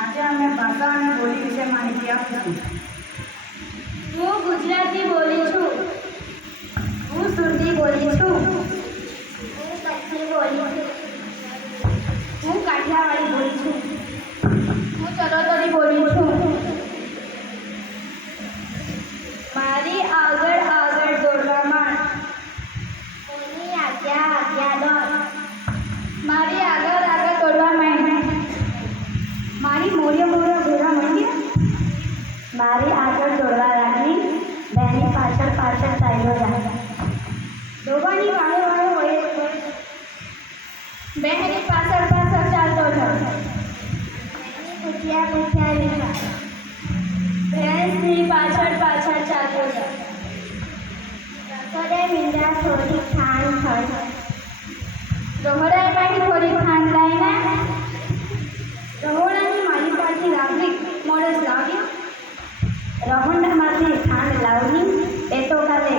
આજે અમે ભાષા અને બોલી વિશે માહિતી આપીશું. હું ગુજરાતી બોલી છું. હું સુરતી બોલી છું. હું કચ્છી બોલી છું. હું કાઠિયાવાડી બોલી છું. હું ચરોતરી બોલી છું. મારી આગળ આગળ દોડવા માંડ. કોની આજ્ઞા આજ્ઞા દોડ. મારી આગળ આગળ દોડવા માંડ. મારી મોરે મોરે ઘોડા મંડ્યા. મારી આગળ દોડવા લાગી. બેની પાછળ પાછળ ચાલ્યો જા. ડોબાની વાળે વાળે વળે બહેની પાછળ પાછળ ચાલતો જા. પૂછ્યા પૂછ્યા લીધા. ભેંસની પાછળ પાછળ ચાલતો જા. રસોડે મીંડા થોડી ખાંડ થઈ. રહોડામાંથી થોડી ખાંડ લઈને રહોડાની મારી પાસે લાગણી મોડસ લાગ્યો. રહોડામાંથી ખાંડ લાવની એ તો કાલે